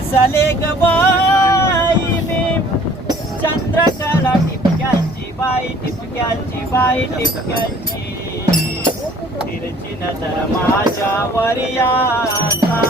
झाले ग बाई मी. चंद्रकला टिपक्यांची बाई टिपक्यांची बाई टिपक्यांची. तिरची नजर माझ्या या.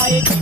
Bye.